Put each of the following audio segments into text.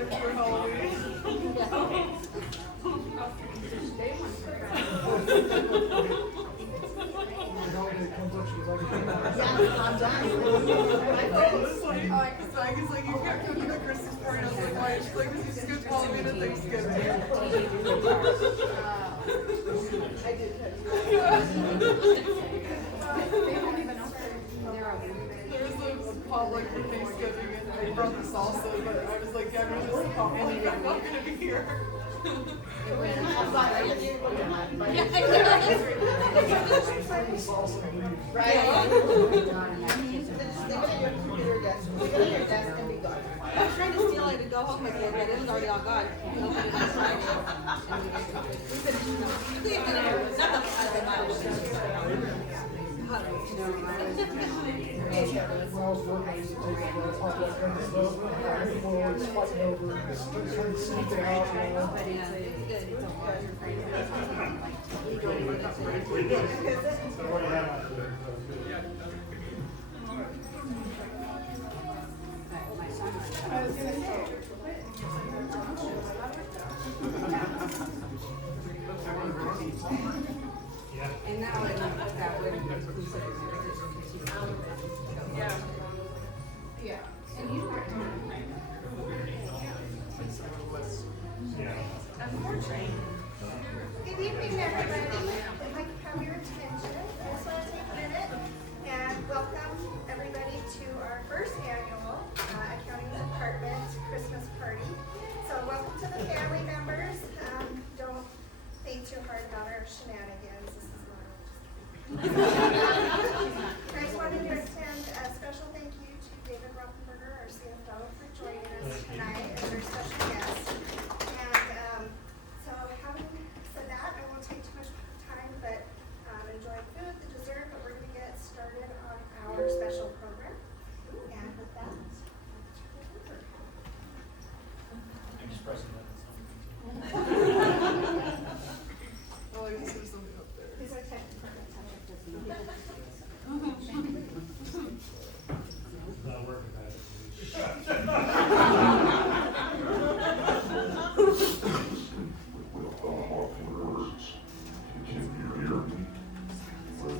excited for Halloween. It's like, you can't come to the Christmas party. I was like, why? She's like, this is good Halloween and Thanksgiving. I did. There's a potluck for Thanksgiving and they brought the salsa, but I was like, yeah, I'm just anyway, I'm not gonna be here. I was trying to steal it and go home with it, but it was already all gone. Nobody was trying it. And now I know that would inclusive. Yeah. Yeah. And you were Good evening, everybody. If I could have your attention, I just want to take a minute and welcome everybody to our first annual Accounting Department Christmas party. So welcome to the family members. Don't think too hard about our shenanigans. This is not. I just wanted to extend a special thank you to David Rothenberger, our CFO, for joining us tonight as our special guest. And so having said that, I won't take too much time, but enjoy the food, the dessert, but we're going to get started on our special program. And with that, I'm just pressing that. Oh, I guess there's something up there. these are technical. Not working at it.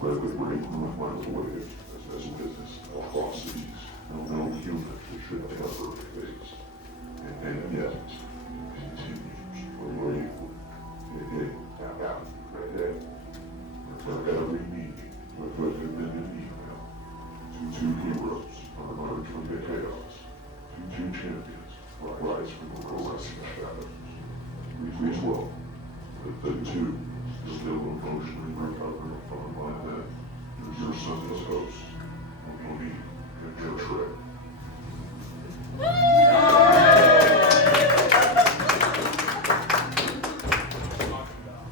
Whether the great move miles away as business atrocities, no human should ever face. And yet, continues brave. Hey, right there. For every meeting with recommended email to two heroes emerge from the chaos, to two champions rise from the wrestling shadows. Please welcome the two still emotionally recovering from my death. Your Summies host, Monique and Joe Shred.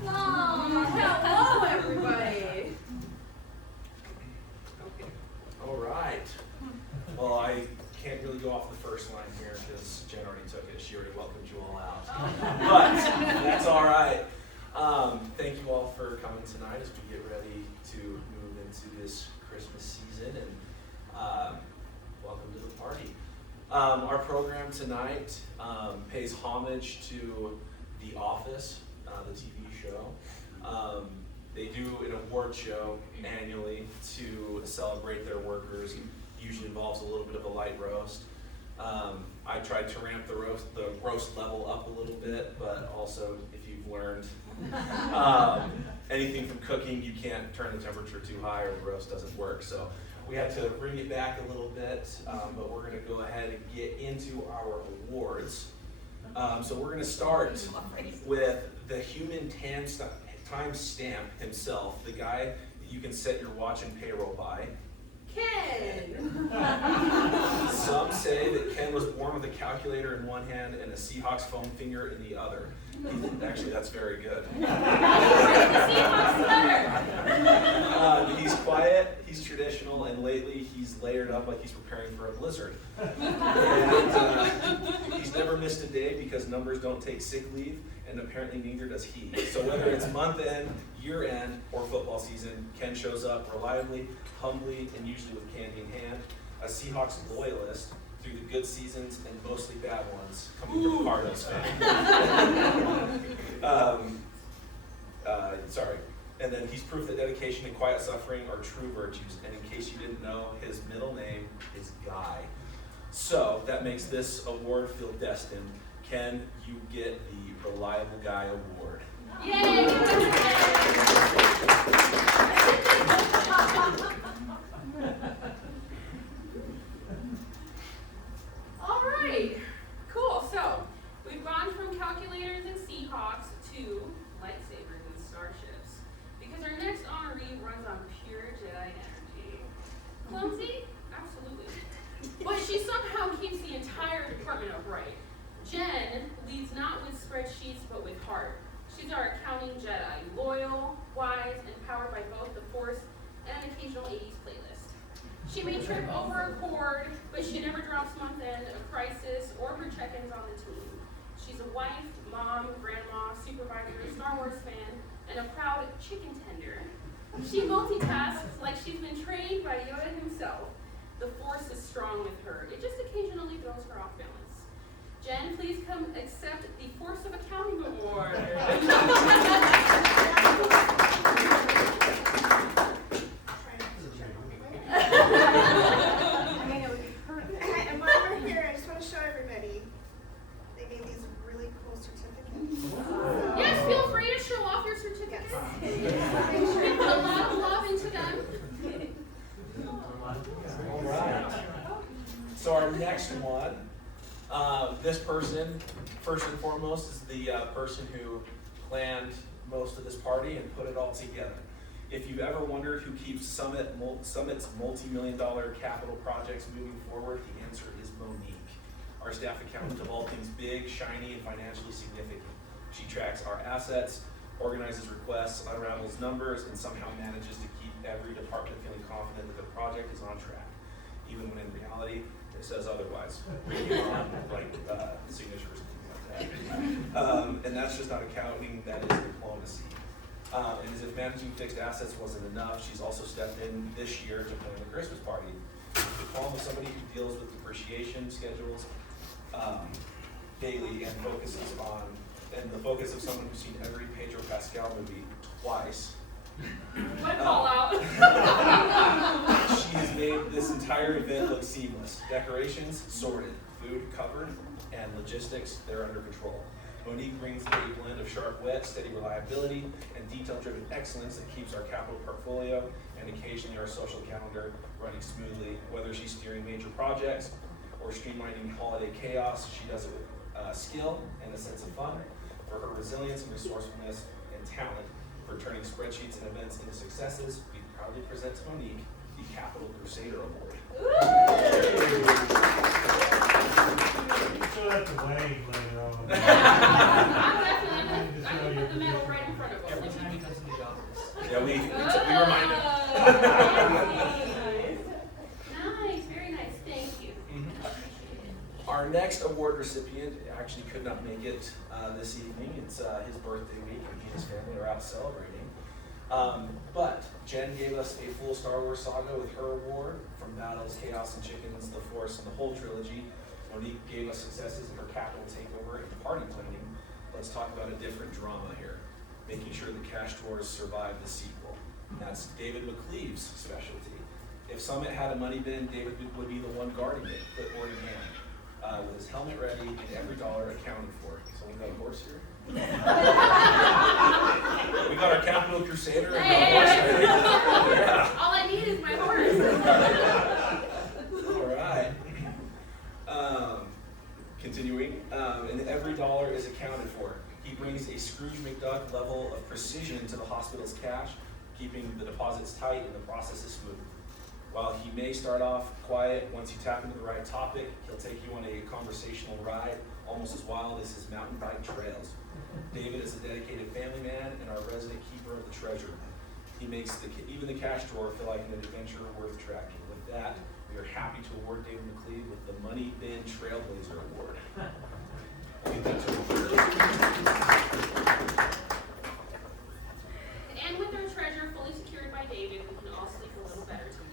Hello, everybody. All right. Well, I can't really go off the first line here because Jen already took it. She already welcomed you all out. But that's all right. Thank you all for coming tonight as we get ready to move into this Christmas season, and welcome to the party. Our program tonight pays homage to The Office, the TV show. They do an award show annually to celebrate their workers. Usually involves a little bit of a light roast. I tried to ramp the roast level up a little bit, but also if you've learned anything from cooking, you can't turn the temperature too high or the roast doesn't work. So we had to bring it back a little bit, but we're going to go ahead and get into our awards. So we're going to start with the human time stamp himself, the guy that you can set your watch and payroll by. Ken. Some say that Ken was born with a calculator in one hand and a Seahawks foam finger in the other. Actually, that's very good. He's quiet, he's traditional, and lately he's layered up like he's preparing for a blizzard. And he's never missed a day because numbers don't take sick leave, and apparently neither does he. So whether it's month end, year end, or football season, Ken shows up reliably, humbly, and usually with candy in hand. A Seahawks loyalist through the good seasons and mostly bad ones, coming from a Cardinals fan. Sorry. And then he's proof that dedication and quiet suffering are true virtues. And in case you didn't know, his middle name is Guy. So that makes this award feel destined. Ken, you get the Reliable Guy Award. Yay! All right, cool. So we've gone from calculators and Seahawks to lightsabers and starships because our next honoree runs on pure Jedi energy. Clumsy? Absolutely. But she somehow keeps the entire department upright. Jen leads not with spreadsheets but with heart. She's our accounting Jedi, loyal, wise, and powered by both the Force and an occasional 80s playlist. She may trip over a chord, but she never drops month end, a crisis, or her check-ins on the team. She's a wife, mom, grandma, supervisor, Star Wars fan, and a proud chicken tender. She multitasks like she's been trained by Yoda himself. The Force is strong with her. It just occasionally throws her off balance. Jen, please come accept the Force of Accounting Award. And while we're here, I just want to show everybody, they made these really cool certificates. Yes, feel free to show off your certificates. We put a lot of love into them. All right. So our next one, this person, first and foremost, is the person who planned most of this party and put it all together. If you've ever wondered who keeps Summit's multi-million-dollar capital projects moving forward, the answer is Monique, our staff accountant of all things big, shiny, and financially significant. She tracks our assets, organizes requests, unravels numbers, and somehow manages to keep every department feeling confident that the project is on track, even when in reality it says otherwise. On like signatures and things like that. And that's just not accounting, that is diplomacy. And as if managing fixed assets wasn't enough, she's also stepped in this year to plan the Christmas party. The call of somebody who deals with depreciation schedules daily and the focus of someone who's seen every Pedro Pascal movie twice. What call out? She has made this entire event look seamless. Decorations sorted, food covered, and logistics, they're under control. Monique brings a blend of sharp wit, steady reliability, and detail-driven excellence that keeps our capital portfolio and occasionally our social calendar running smoothly. Whether she's steering major projects or streamlining holiday chaos, she does it with skill and a sense of fun. For her resilience and resourcefulness and talent for turning spreadsheets and events into successes, we proudly present to Monique the Capital Crusader Award. Show that to Wayne later on. I'm definitely, I can put the medal right in front of us. Every time he comes into the office. Yeah, we remind him. Nice, very nice, thank you. Our next award recipient actually could not make it this evening. It's his birthday week, and he and his family are out celebrating. But Jen gave us a full Star Wars saga with her award, from Battles, Chaos, and Chickens, The Force, and the whole trilogy. Monique gave us successes in her capital takeover and party planning. Let's talk about a different drama here, making sure the cash drawers survive the sequel. And that's David McCleave's specialty. If Summit had a money bin, David would be the one guarding it, clipboard in hand. With his helmet ready and every dollar accounted for. Someone got a horse here? We got our Capital Crusader and Hey, a horse ready. Yeah. All I need is my horse. All right. Continuing, and every dollar is accounted for. He brings a Scrooge McDuck level of precision to the hospital's cash, keeping the deposits tight and the process is smooth. While he may start off quiet, once you tap into the right topic, he'll take you on a conversational ride, almost as wild as his mountain bike trails. David is a dedicated family man and our resident keeper of the treasure. He makes even the cash drawer feel like an adventure worth tracking. With that, we are happy to award David McCleave with the Money Bin Trailblazer Award. I'll give that to him. And with our treasure fully secured by David, we can all sleep a little better tonight.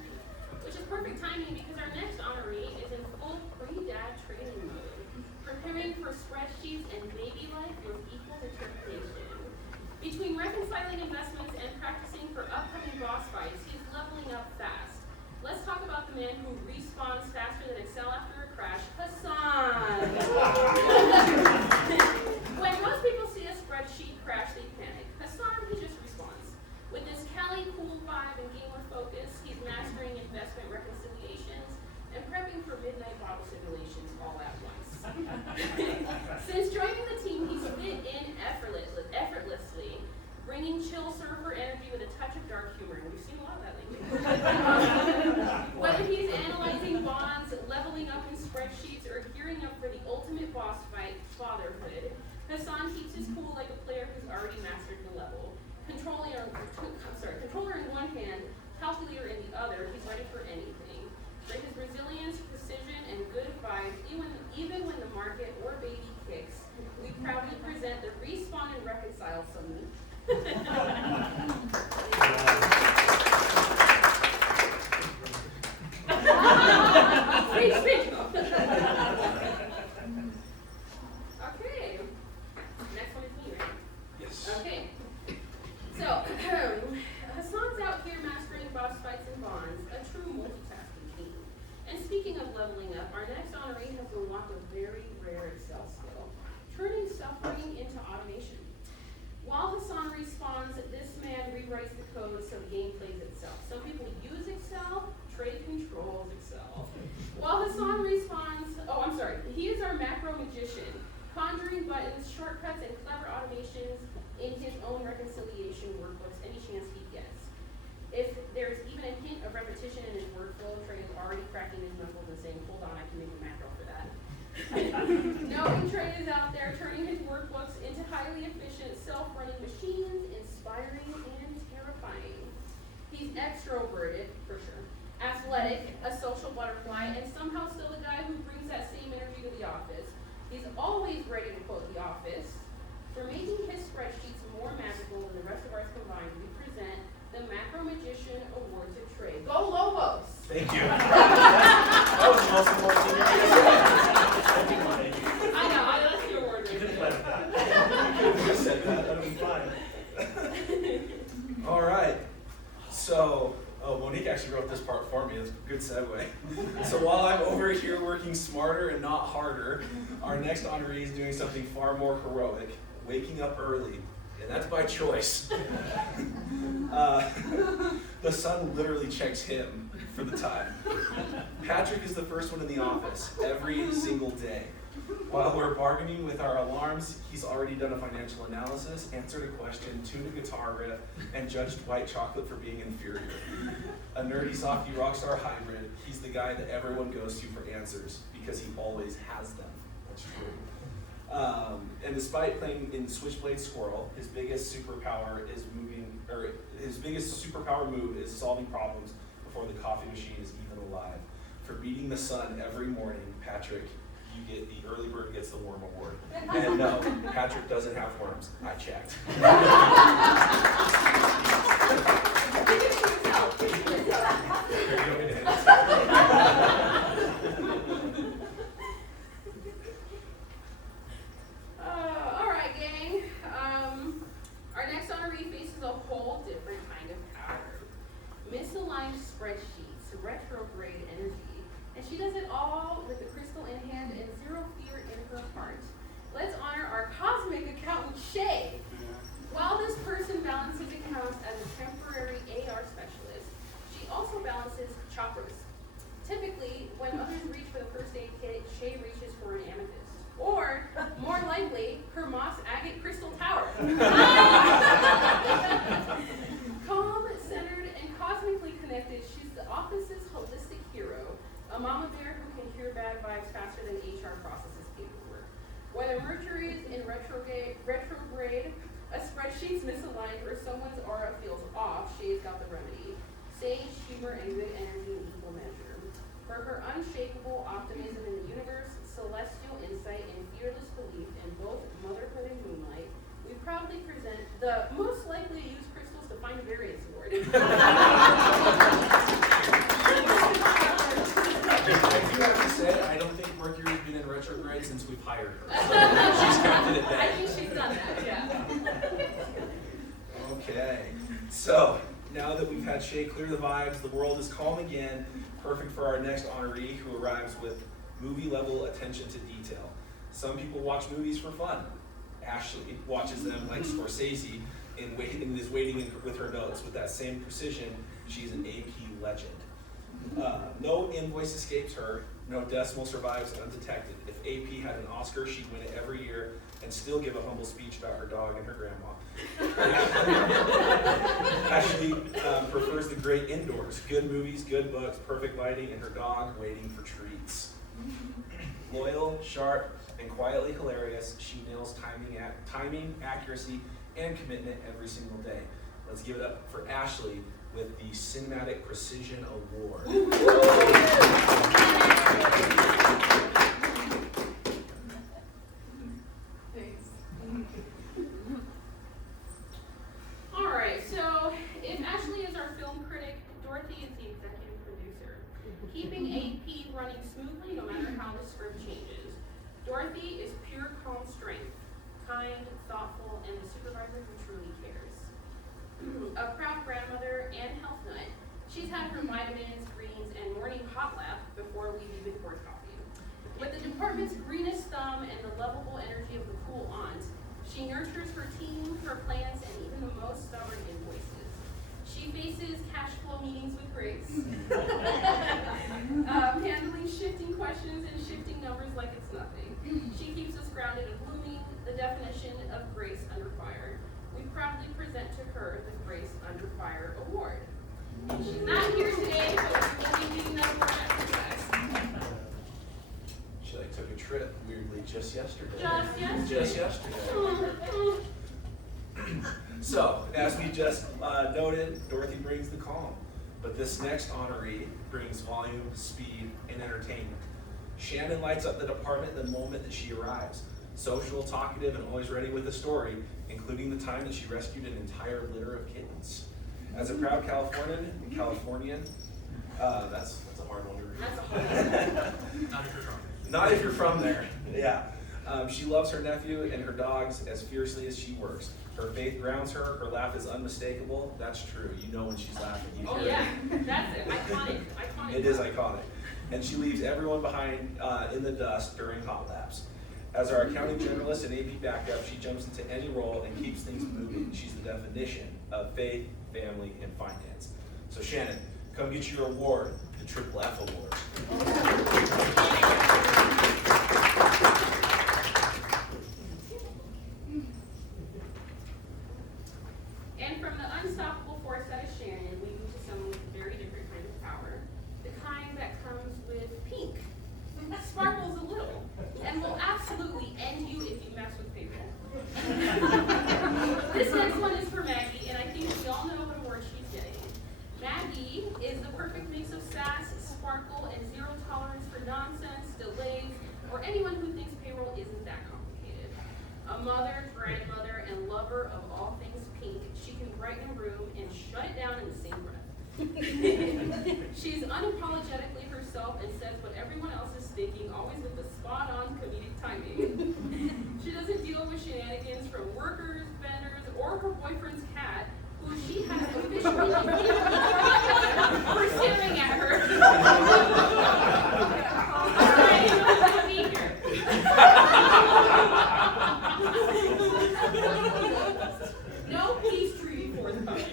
Which is perfect timing because our next honoree is in full pre-Jedi respawns faster than Excel after a crash, Hassan. When most people see a spreadsheet crash, they panic. Hassan, he just responds. With his Kelly cool vibe and gamer focus, he's mastering investment reconciliations and prepping for midnight bottle simulations all at once. Since joining the team, he's fit in effortlessly, bringing chill surfer energy with a touch of dark humor, and we've seen a lot of that lately. Whether he's analyzing bonds, leveling up in spreadsheets, or gearing up for the ultimate boss fight, fatherhood, Hassan keeps his cool like a player who's already mastered the level. Controller in one hand, calculator in the other, he's ready for anything. For his resilience, precision, and good vibes, even when the market or baby kicks, we proudly present the Respawn and Reconcile Summie. Speech. Okay. Next one is me, right? Yes. Okay. So, Hassan's out here mastering boss fights and bonds, a true multitasking king. And speaking of leveling up, our next honoree has unlocked a very rare Excel skill, turning suffering into automation. While Hassan respawns, this man rewrites the code so the game plays itself. Some people use Excel, Trey controls Excel. While Hassan respawns, he is our macro magician, conjuring buttons, shortcuts, and clever automations in his own reconciliation workbooks any chance he gets. If there's even a hint of repetition in his workflow, Trey is already cracking his knuckles and saying, hold on, I can make a macro for that. Knowing Trey is out there turning his workbooks into highly efficient, self-running machines, inspiring and terrifying. He's extroverted, for sure, athletic, a social butterfly, and somehow still the guy who brings that same energy to the office. He's always ready to quote The Office. For making his spreadsheets more magical than the rest of ours combined, we present the Macro Magician Award to Trey. Go Lobos! Thank you. That was the most important thing you said. I know, that's your award. You could have left that. You could have said that. That would be fine. All right. So, Monique actually wrote this part for me. It's a good segue. So while I'm over here working smarter and not harder, our next honoree is doing something far more heroic, waking up early. And that's by choice. The sun literally checks him for the time. Patrick is the first one in the office every single day. While we're bargaining with our alarms, he's already done a financial analysis, answered a question, tuned a guitar riff, and judged white chocolate for being inferior. A nerdy softy rockstar hybrid, he's the guy that everyone goes to for answers because he always has them. That's true. And despite playing in Switchblade Squirrel, his biggest superpower move is solving problems before the coffee machine is even alive. For beating the sun every morning, Patrick, you get the early bird gets the worm award. And no, Patrick doesn't have worms. I checked. All right, gang. Our next honoree faces a whole different kind of power. Misaligned spreadsheets, retrograde energy, and she does it all with a crystal in hand and zero fear in her heart. Let's honor our cosmic accountant, Shay. While this person balances accounts as a temporary AR specialist, she also balances chakras. Typically, when others reach for the first aid kit, Shay reaches for an amethyst. Or, more likely, her moss agate crystal tower. Calm, centered, and cosmically connected, she's the office's holistic hero, a mama bear who can cure bad vibes faster than HR processes paperwork. Whether Mercury is in retrograde, a spreadsheet's misaligned, or someone's aura feels off, Shay's got the remedy. Sage, humor, and good energy in equal measure. For her unshakable optimism in the universe, celestial insight, and fearless belief in both motherhood and moonlight, we proudly present the most likely to use crystals to find a variance award. I do have to say, I don't think Mercury's been in retrograde since we've hired her. So she's kept it at I bay. think she's done that, yeah. Okay. So, now that we've had Shay clear the vibes, the world is calm again, perfect for our next honoree who arrives with movie-level attention to detail. Some people watch movies for fun. Ashley watches them like Scorsese and is waiting with her notes. With that same precision, she's an AP legend. No invoice escapes her, no decimal survives undetected. If AP had an Oscar, she'd win it every year and still give a humble speech about her dog and her grandma. Ashley prefers the great indoors, good movies, good books, perfect lighting, and her dog waiting for treats. Loyal, sharp, and quietly hilarious, she nails timing, accuracy, and commitment every single day. Let's give it up for Ashley with the Cinematic Precision Award. Thanks. All right, so if Ashley is our film critic, Dorothy is the executive producer, keeping AP running smoothly no matter how the script changes. Dorothy is pure calm strength, kind, thoughtful, and the supervisor who truly cares. A proud grandmother and health nut, she's had her vitamins, greens, and morning hot lap before we've even poured coffee. With the department's greenest thumb and the lovable energy of the cool aunt, she nurtures her team, her plans, and even the most stubborn invoices. She faces cash flow meetings with grace, handling shifting questions and shifting numbers like it's nothing. She keeps us grounded and blooming, the definition of grace under fire. We proudly present to her the Grace Under Fire Award. And she's not here today, but we're going to give that award at recess. She took a trip weirdly just yesterday. Just yesterday. So, as we just noted, Dorothy brings the calm, but this next honoree brings volume, speed, and entertainment. Shannon lights up the department the moment that she arrives. Social, talkative, and always ready with a story, including the time that she rescued an entire litter of kittens. As a proud Californian, that's a hard one to read. That's a hard one. Not if you're from there. Not if you're from there, yeah. She loves her nephew and her dogs as fiercely as she works. Her faith grounds her, her laugh is unmistakable. That's true, you know when she's laughing. You Oh hear yeah, it. that's it, iconic. It is iconic. And she leaves everyone behind in the dust during hot laps. As our accounting generalist and AP backup, she jumps into any role and keeps things moving. She's the definition of faith, family, and finance. So Shannon, come get your award, the Triple F Award. And from the unstoppable force that is Shannon, we move to someone with a very different kind of power. The kind that comes with pink. Sparkles a little, and will absolutely end you if you mess with people. This next one is for Maggie, and I think we all know what award she's getting. Maggie is the perfect mix of sass, sparkle, and zero tolerance for nonsense, delays, or anyone who thinks payroll isn't that complicated. A mother, grandmother, and lover of all things pink, she can brighten a room and shut it down in the same breath. She's unapologetically herself and says what everyone else is thinking, always with the spot-on comedic timing. She doesn't deal with shenanigans from workers, vendors, or her boyfriend's cat, who she has officially for staring at her. Alright, let me hear. No peace treaty forthcoming.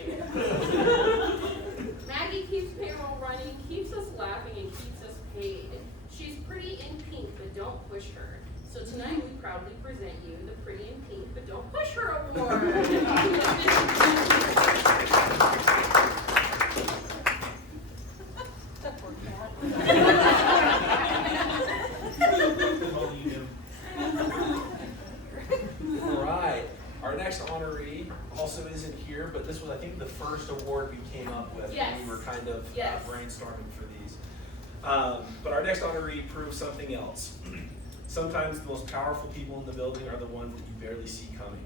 Maggie keeps payroll running, keeps us laughing, and keeps us paid. She's pretty in pink, but don't push her. So tonight we proudly present you the Pretty in Pink, but Don't Push Her Award. All right, our next honoree also isn't here, but this was, I think, the first award we came up with Yes. when we were kind of Yes. brainstorming for these. But our next honoree proves something else. Sometimes the most powerful people in the building are the ones that you barely see coming.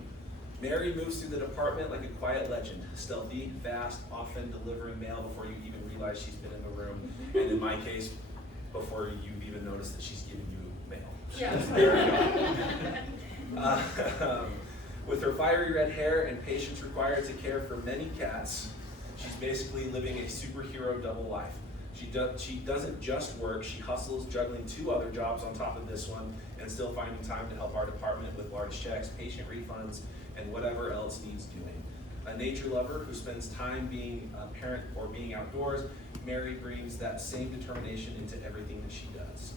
Mary moves through the department like a quiet legend, stealthy, fast, often delivering mail before you even realize she's been in the room, and in my case, before you've even noticed that she's giving you mail. Yes. With her fiery red hair and patience required to care for many cats, She's basically living a superhero double life. She doesn't just work, she hustles, juggling 2 other jobs on top of this one, and still finding time to help our department with large checks, patient refunds, and whatever else needs doing. A nature lover who spends time being a parent or being outdoors, Mary brings that same determination into everything that she does.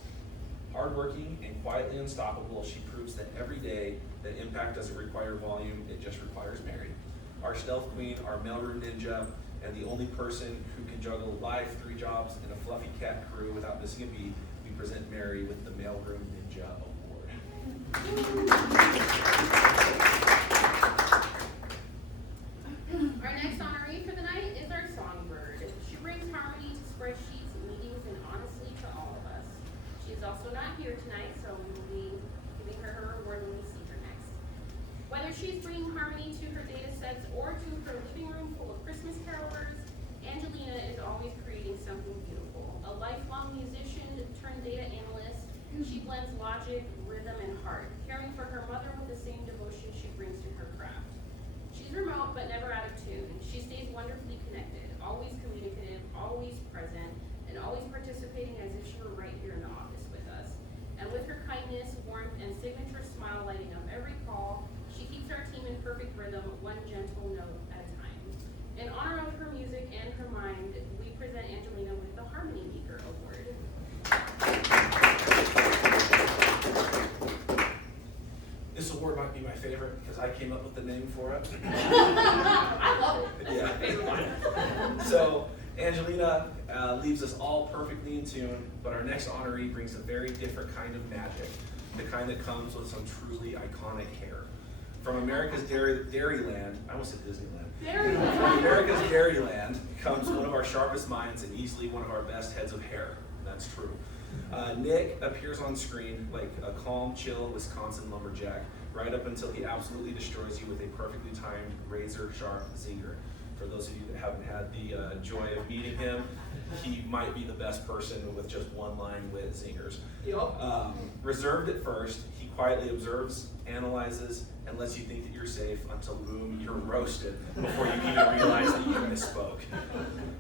Hardworking and quietly unstoppable, she proves that every day that impact doesn't require volume, it just requires Mary. Our stealth queen, our mailroom ninja, and the only person who can juggle life, 3 jobs, and a fluffy cat crew without missing a beat, we present Mary with the Mailroom Ninja Award. Our next honoree for the night is our songbird. She brings harmony to spreadsheets, meetings, and honestly to all of us. She is also not here tonight, so we will be giving her her award when we see her next. Whether she's bringing harmony to her data sets or to her living room full of Christmas carolers, Angelina is always creating something beautiful. A lifelong musician turned data analyst, she blends logic, rhythm, and heart, caring for her mother with the same devotion she brings to her craft. She's remote but never out of tune. She stays wonderfully connected, always communicative, always present, and always participating as if she were right here in the office with us. And with her kindness, warmth, and signature smile lighting up every call, she keeps our team in perfect rhythm, one gentle note at a time. In honor of her music and her mind, we present Angelina with the Harmony Maker Award. This award might be my favorite because I came up with the name for it. I love it. That's Yeah. my favorite one. So Angelina leaves us all perfectly in tune, but our next honoree brings a very different kind of magic, the kind that comes with some truly iconic hair. From America's Dairyland, I almost said Disneyland. From America's Dairyland comes one of our sharpest minds and easily one of our best heads of hair. That's true. Nick appears on screen like a calm, chill Wisconsin lumberjack, right up until he absolutely destroys you with a perfectly timed razor-sharp zinger. For those of you that haven't had the joy of meeting him, he might be the best person with just one line with zingers. Reserved at first, he quietly observes, analyzes, and lets you think that you're safe until boom, you're roasted before you even realize that you misspoke.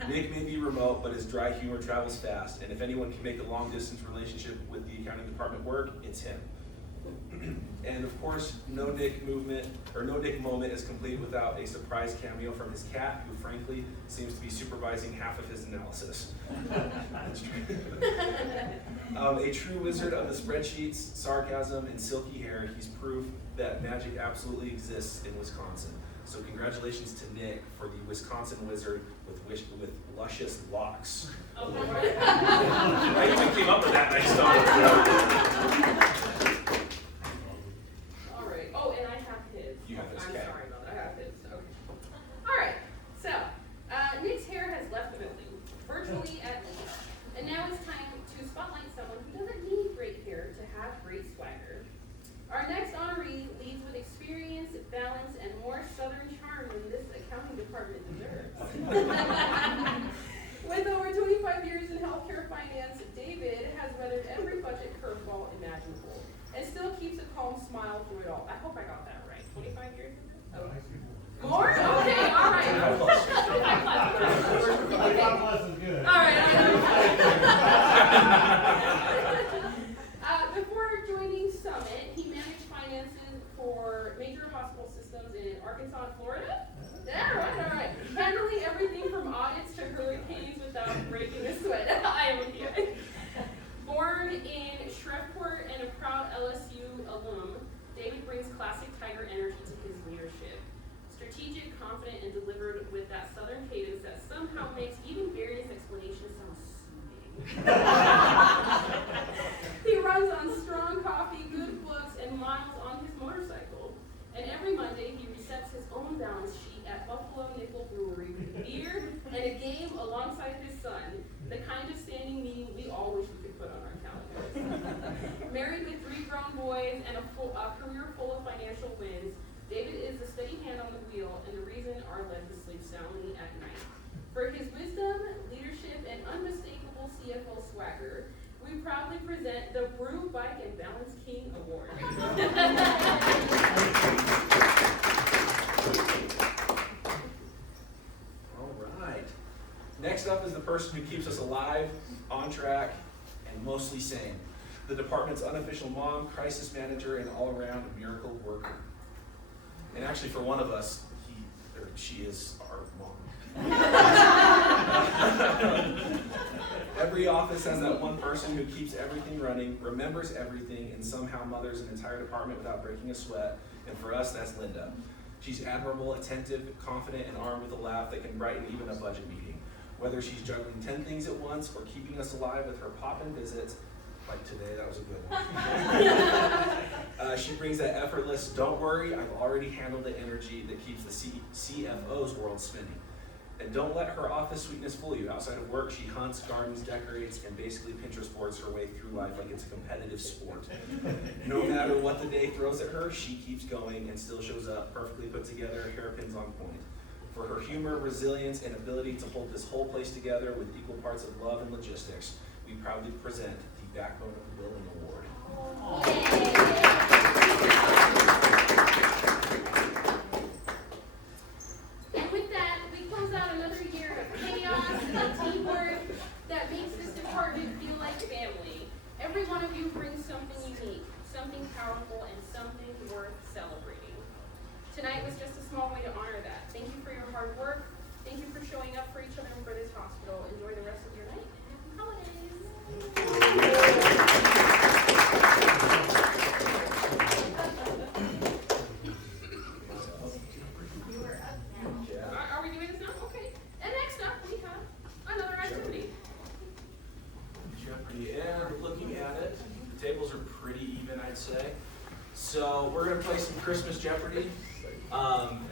Nick may be remote, but his dry humor travels fast, and if anyone can make a long distance relationship with the accounting department work, it's him. And of course, no Nick moment is complete without a surprise cameo from his cat, who frankly seems to be supervising half of his analysis. That's true. A true wizard of the spreadsheets, sarcasm, and silky hair, he's proof that magic absolutely exists in Wisconsin. So congratulations to Nick for the Wisconsin wizard with luscious locks. Oh, I even came up with that nice stuff. all right. Oh, and I have his. You have his I'm cat. sorry about that. I have his. Okay. All right. So, Nick's hair has left the building, virtually at least. And now it's time to spotlight someone who doesn't need great hair to have great swagger. Our next honoree leads with experience, balance, and more southern charm than this accounting department deserves. With over 25 years in healthcare finance, David has weathered every budget curveball imaginable and still keeps a calm smile through it all. I hope I got that right. 25 years? Oh. More? Okay, all right. 25 plus is good. All right. Before joining Summit, he managed finances for major hospital systems in Arkansas and Florida. Yeah, all right. Handling everything from audits to hurricanes without breaking a sweat. I am here. Born in Shreveport and a proud LSU alum, David brings classic Tiger energy to his leadership. Strategic, confident, and delivered with that southern cadence that somehow makes even various explanations sound soothing. He runs on strong coffee, good books, and miles on his motorcycle. And every Monday, he resets his own balance sheet at Buffalo Nickel Brewery with beer and a game alongside his son, the kind of standing meeting we all wish we could put on our calendars. Married with 3 grown boys and a career full of financial wins, David is the steady hand on the wheel and the reason our legs sleep soundly at night. For his wisdom, leadership, and unmistakable CFO swagger, we proudly present the Brew, Bike, and Balance King Award. All right. person who keeps us alive, on track, and mostly sane. The department's unofficial mom, crisis manager, and all-around miracle worker. And actually, for one of us, she is our mom. Every office has that one person who keeps everything running, remembers everything, and somehow mothers an entire department without breaking a sweat. And for us, that's Linda. She's admirable, attentive, confident, and armed with a laugh that can brighten even a budget meeting. Whether she's juggling 10 things at once or keeping us alive with her pop-in visits, like today, that was a good one. She brings that effortless, don't worry, I've already handled the energy that keeps the CFO's world spinning. And don't let her office sweetness fool you. Outside of work, she hunts, gardens, decorates, and basically Pinterest boards her way through life like it's a competitive sport. No matter what the day throws at her, she keeps going and still shows up, perfectly put together, hairpins on point. For her humor, resilience, and ability to hold this whole place together with equal parts of love and logistics, we proudly present the Backbone of the Building Award. And with that, we close out another year of chaos and teamwork that makes this department feel like family. Every one of you brings something unique, something powerful, and something worth celebrating. Tonight was just a small way to honor that. Thank you for your hard work. Thank you for showing up for each other and for this hospital. Enjoy the rest of your night and happy holidays. Are we doing this now? Okay. And next up, we have another activity. Jeopardy, and looking at it, the tables are pretty even, I'd say. So we're gonna play some Christmas Jeopardy.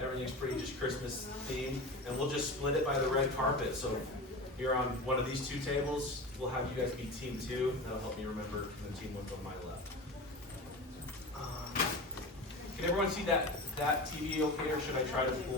Everything's pretty just Christmas themed, and we'll just split it by the red carpet. So if you're on one of these two tables, we'll have you guys be team 2. That'll help me remember the team 1's on my left. Can everyone see that TV okay, or should I try to pull?